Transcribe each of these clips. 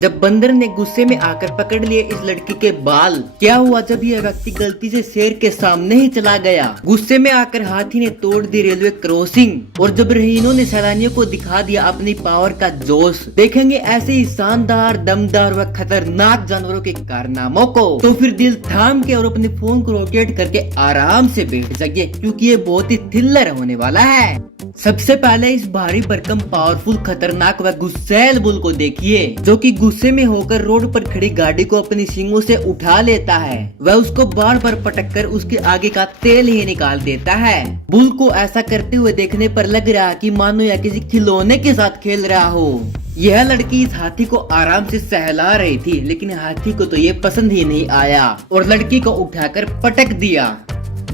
जब बंदर ने गुस्से में आकर पकड़ लिए इस लड़की के बाल। क्या हुआ जब यह व्यक्ति गलती से शेर के सामने ही चला गया। गुस्से में आकर हाथी ने तोड़ दी रेलवे क्रॉसिंग और जब रहीनों ने सैलानियों को दिखा दिया अपनी पावर का जोश। देखेंगे ऐसे ही शानदार, दमदार व खतरनाक जानवरों के कारनामों को, तो फिर दिल थाम के और अपने फोन को रोटेट करके आराम से बैठ जाइए, क्योंकि ये बहुत ही थ्रिलर होने वाला है। सबसे पहले इस भारी भरकम, पावरफुल, खतरनाक व गुस्सैल बुल को देखिए, जो कि गुस्से में होकर रोड पर खड़ी गाड़ी को अपनी सींगों से उठा लेता है। वह उसको बार बार पटक कर उसके आगे का तेल ही निकाल देता है। बुल को ऐसा करते हुए देखने पर लग रहा कि मानो या किसी खिलौने के साथ खेल रहा हो। यह लड़की इस हाथी को आराम से सहला रही थी, लेकिन हाथी को तो ये पसंद ही नहीं आया और लड़की को उठाकर पटक दिया।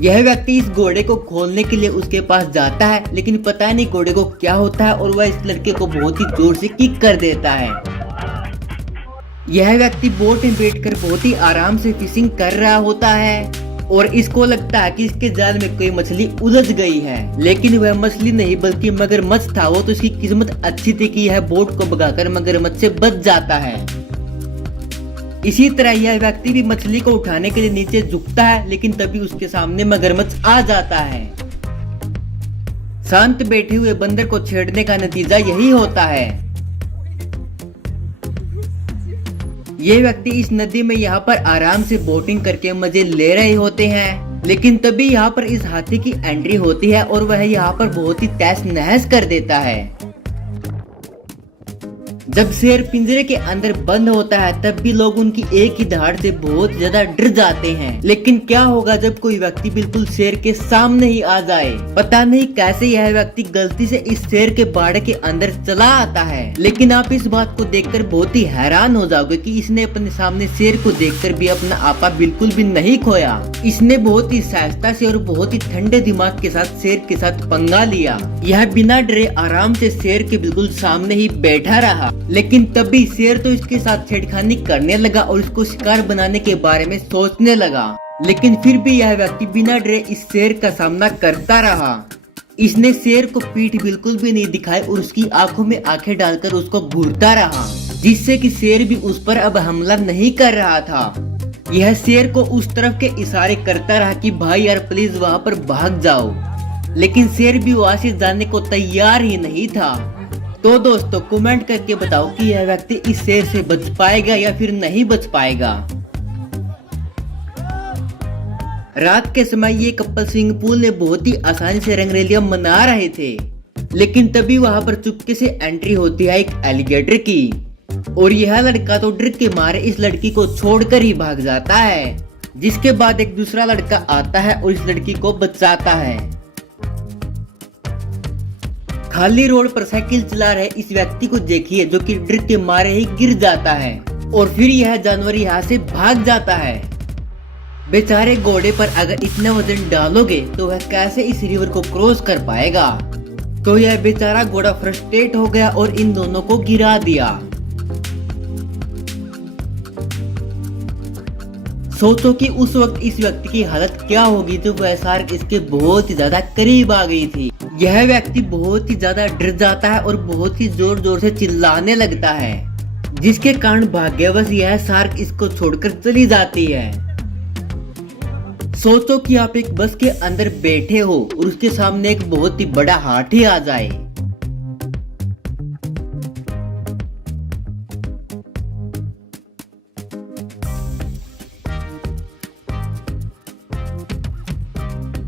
यह व्यक्ति इस घोड़े को खोलने के लिए उसके पास जाता है, लेकिन पता नहीं घोड़े को क्या होता है और वह इस लड़के को बहुत ही जोर से किक कर देता है। यह व्यक्ति बोट में बैठकर बहुत ही आराम से फिशिंग कर रहा होता है और इसको लगता है कि इसके जाल में कोई मछली उलझ गई है, लेकिन वह मछली नहीं बल्कि मगरमच्छ था। वो तो इसकी किस्मत अच्छी थी कि यह बोट को भगाकर मगरमच्छ से बच जाता है। इसी तरह यह व्यक्ति भी मछली को उठाने के लिए नीचे झुकता है, लेकिन तभी उसके सामने मगरमच्छ आ जाता है। शांत बैठे हुए बंदर को छेड़ने का नतीजा यही होता है। ये व्यक्ति इस नदी में यहाँ पर आराम से बोटिंग करके मजे ले रहे होते हैं, लेकिन तभी यहाँ पर इस हाथी की एंट्री होती है और वह यहाँ पर बहुत ही तहस नहस कर देता है। जब शेर पिंजरे के अंदर बंद होता है तब भी लोग उनकी एक ही दहाड़ से बहुत ज्यादा डर जाते हैं, लेकिन क्या होगा जब कोई व्यक्ति बिल्कुल शेर के सामने ही आ जाए। पता नहीं कैसे यह व्यक्ति गलती से इस शेर के बाड़े के अंदर चला आता है, लेकिन आप इस बात को देखकर बहुत ही हैरान हो जाओगे कि इसने अपने सामने शेर को देखकर भी अपना आपा बिल्कुल भी नहीं खोया। इसने बहुत ही सहजता से और बहुत ही ठंडे दिमाग के साथ शेर के साथ पंगा लिया। यह बिना डरे आराम से शेर के बिल्कुल सामने ही बैठा रहा, लेकिन तभी शेर तो इसके साथ छेड़खानी करने लगा और इसको शिकार बनाने के बारे में सोचने लगा, लेकिन फिर भी यह व्यक्ति बिना डरे इस शेर का सामना करता रहा। इसने शेर को पीठ बिल्कुल भी नहीं दिखाई और उसकी आंखों में आंखें डालकर उसको घूरता रहा, जिससे कि शेर भी उस पर अब हमला नहीं कर रहा था। यह शेर को उस तरफ के इशारे करता रहा कि भाई यार प्लीज वहाँ पर भाग जाओ, लेकिन शेर भी वहाँ से जाने को तैयार ही नहीं था। तो दोस्तों कमेंट करके बताओ कि यह व्यक्ति इस शेर से बच पाएगा या फिर नहीं बच पाएगा। रात के समय ये कपल स्विमिंग पूल में बहुत ही आसानी से रंगरेलियां मना रहे थे, लेकिन तभी वहां पर चुपके से एंट्री होती है एक एलिगेटर की और यह लड़का तो डर के मारे इस लड़की को छोड़कर ही भाग जाता है, जिसके बाद एक दूसरा लड़का आता है और इस लड़की को बचाता है। खाली रोड पर साइकिल चला रहे इस व्यक्ति को देखिए, जो कि डर के मारे ही गिर जाता है और फिर यह जानवर यहाँ से भाग जाता है। बेचारे घोड़े पर अगर इतना वजन डालोगे तो वह कैसे इस रिवर को क्रॉस कर पाएगा। तो यह बेचारा घोड़ा फ्रस्ट्रेट हो गया और इन दोनों को गिरा दिया। सोचो कि उस वक्त इस व्यक्ति की हालत क्या होगी जब वह शार्क इसके बहुत ही ज्यादा करीब आ गई थी। यह व्यक्ति बहुत ही ज्यादा डर जाता है और बहुत ही जोर जोर से चिल्लाने लगता है, जिसके कारण भाग्यवश यह शार्क इसको छोड़कर चली जाती है। सोचो कि आप एक बस के अंदर बैठे हो और उसके सामने एक बहुत ही बड़ा हाथी आ जाए।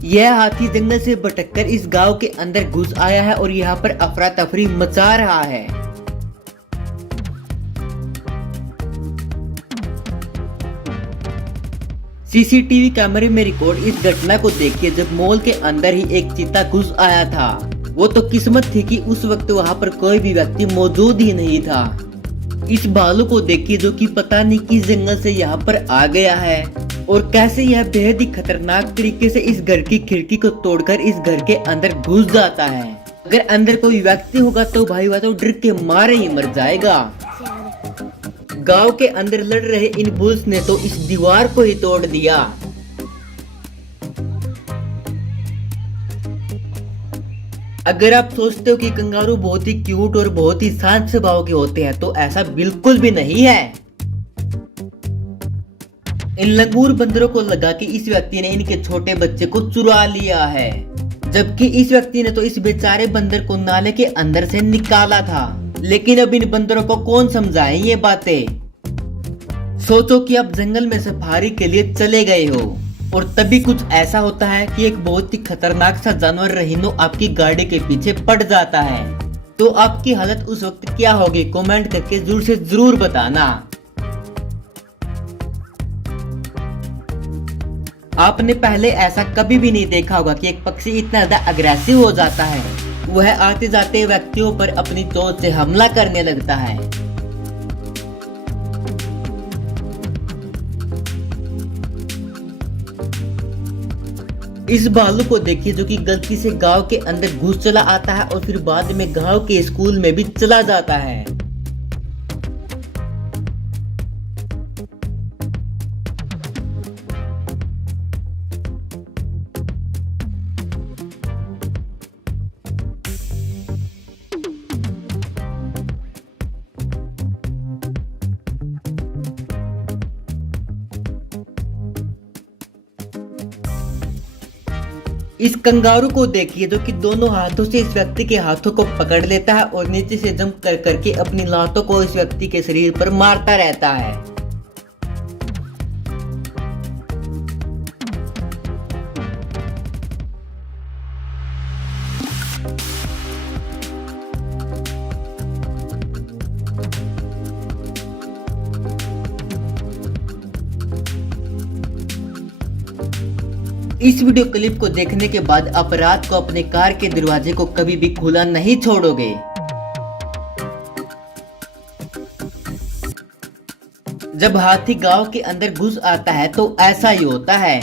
यह हाथी जंगल से भटककर इस गांव के अंदर घुस आया है और यहाँ पर अफरा तफरी मचा रहा है। सीसीटीवी कैमरे में रिकॉर्ड इस घटना को देखिए, जब मॉल के अंदर ही एक चीता घुस आया था। वो तो किस्मत थी कि उस वक्त वहाँ पर कोई भी व्यक्ति मौजूद ही नहीं था। इस भालू को देखिए, जो कि पता नहीं किस जंगल से यहाँ पर आ गया है और कैसे यह बेहद ही खतरनाक तरीके से इस घर की खिड़की को तोड़कर इस घर के अंदर घुस जाता है। अगर अंदर कोई व्यक्ति होगा तो भाई वह तो डर के मारे ही मर जाएगा। गांव के अंदर लड़ रहे इन बुल्स ने तो इस दीवार को ही तोड़ दिया। अगर आप सोचते हो कि कंगारू बहुत ही क्यूट और बहुत ही शांत स्वभाव के होते हैं तो ऐसा बिल्कुल भी नहीं है। इन लंगूर बंदरों को लगा कि इस व्यक्ति ने इनके छोटे बच्चे को चुरा लिया है, जबकि इस व्यक्ति ने तो इस बेचारे बंदर को नाले के अंदर से निकाला था। लेकिन अब इन बंदरों को कौन समझाए ये बातें। सोचो कि आप जंगल में सफारी के लिए चले गए हो और तभी कुछ ऐसा होता है कि एक बहुत ही खतरनाक सा जानवर रहीनो आपकी गाड़ी के पीछे पड़ जाता है, तो आपकी हालत उस वक्त क्या होगी, कमेंट करके जरूर से जरूर बताना। आपने पहले ऐसा कभी भी नहीं देखा होगा कि एक पक्षी इतना ज्यादा अग्रेसिव हो जाता है, वह आते जाते व्यक्तियों पर अपनी चोंच से हमला करने लगता है। इस भालू को देखिए जो कि गलती से गांव के अंदर घुस चला आता है और फिर बाद में गांव के स्कूल में भी चला जाता है। इस कंगारू को देखिए जो कि दोनों हाथों से इस व्यक्ति के हाथों को पकड़ लेता है और नीचे से जंप कर करके अपनी लातों को इस व्यक्ति के शरीर पर मारता रहता है। इस वीडियो क्लिप को देखने के बाद आप रात को अपने कार के दरवाजे को कभी भी खुला नहीं छोड़ोगे। जब हाथी गांव के अंदर घुस आता है तो ऐसा ही होता है।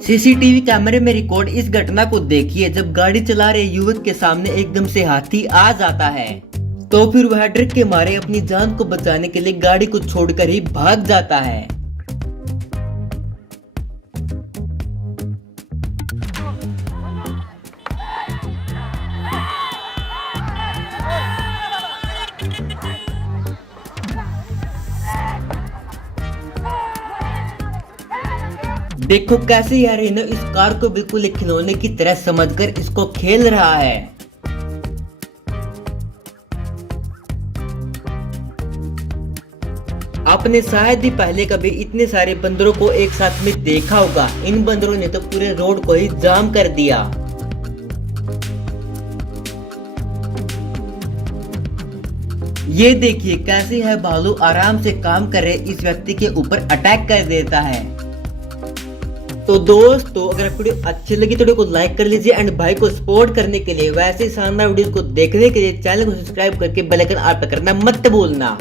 सीसीटीवी कैमरे में रिकॉर्ड इस घटना को देखिए जब गाड़ी चला रहे युवक के सामने एकदम से हाथी आ जाता है, तो फिर वह डर के मारे अपनी जान को बचाने के लिए गाड़ी को छोड़कर ही भाग जाता है। देखो कैसे यार इन्होंने इस कार को बिल्कुल एक खिलौने की तरह समझकर इसको खेल रहा है। आपने शायद ही पहले कभी इतने सारे बंदरों को एक साथ में देखा होगा। इन बंदरों ने तो पूरे रोड को ही जाम कर दिया। ये देखिए कैसे है भालू आराम से काम कर रहे इस व्यक्ति के ऊपर अटैक कर देता है। तो दोस्तों अगर आपको वीडियो अच्छी लगी तो वीडियो को लाइक कर लीजिए एंड भाई को सपोर्ट करने के लिए वैसे शानदार वीडियो को देखने के लिए चैनल को सब्सक्राइब करके बेल आइकन ऑल पर करना मत भूलना।